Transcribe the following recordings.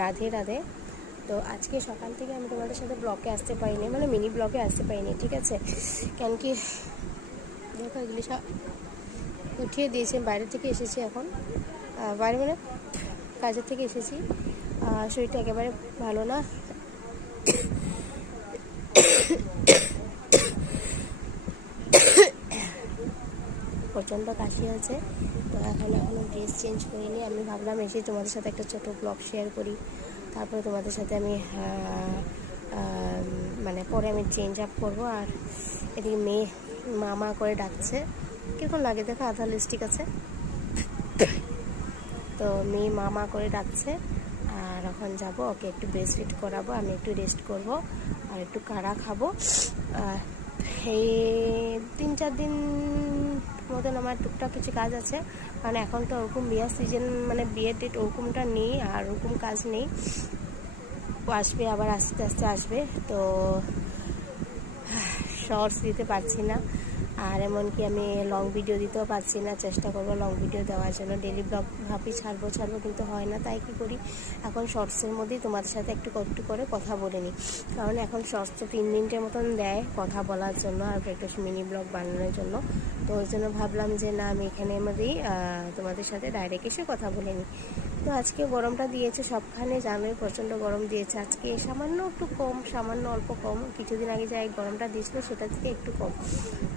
রাধে রাধে। তো আজকে সকাল থেকে আমি তোমাদের সাথে ব্লকে আসতে পারিনি মানে মিনি ব্লকে আসতে পারিনি, ঠিক আছে? কেন কি দেখো এগুলি সব উঠিয়ে দিয়েছি, বাইরে থেকে এসেছি এখন। বাইরে মানে কাজের থেকে এসেছি। শরীরটা একেবারে ভালো না। প্রচণ্ড কাশি হয়েছে। তো এখন এখনও ড্রেস চেঞ্জ করিনি। আমি ভাবলাম এসে তোমাদের সাথে একটা ছোট ব্লগ শেয়ার করি। তারপরে তোমাদের সাথে আমি মানে পরে আমি চেঞ্জ আপ করব। আর এদিকে মেয়ে, মামা করে ডাকছে। কীরকম লাগে দেখো, আধা লিপস্টিক আছে। তো মেয়ে, মামা করে ডাকছে। আর এখন যাব, ওকে একটু ব্রেস্ট ফিট করাবো। আমি একটু রেস্ট করব। আর একটু কাড়া খাব। আর এই তিন চার দিন মতন আমার টুকটাক কিছু কাজ আছে। কারণ এখন তো ওরকম বিয়ার সিজন মানে বিয়ের ডেট ওরকমটা নেই আর ওরকম কাজ নেই। আসবে, আবার আস্তে আস্তে আসবে। তো শর্টস দিতে পারছি না। আর এমনকি আমি লং ভিডিও দিতেও পারছি না, চেষ্টা করব লং ভিডিও দেওয়ার জন্য। ডেলি ব্লগ ভাবি ছাড়বো ছাড়বো, কিন্তু হয় না, তাই কি করি? এখন শর্টসের মধ্যেই তোমাদের সাথে একটু একটু করে কথা বলে নিই। কারণ এখন শর্টস তো তিন মিনিটের মতন দেয় কথা বলার জন্য আর একটা মিনি ব্লগ বানানোর জন্য। তো ওই জন্য ভাবলাম যে, না, আমি এখানে মধ্যেই তোমাদের সাথে ডাইরেক্ট এসে কথা বলে নিই। তো আজকে গরমটা দিয়েছে সবখানে, জানোই প্রচণ্ড গরম দিয়েছে। আজকে সামান্য একটু কম, সামান্য অল্প কম। কিছুদিন আগে যে গরমটা দিয়েছিল সেটা থেকে একটু কম।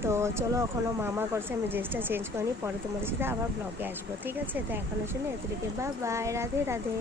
তো চলো এখনও মামা করছে আমি ড্রেসটা চেঞ্জ করিনি পরে তোমাদের সাথে আবার ব্লগে আসব, ঠিক আছে? তো এখন আসলে এতটুকু বা বাই রাধে রাধে।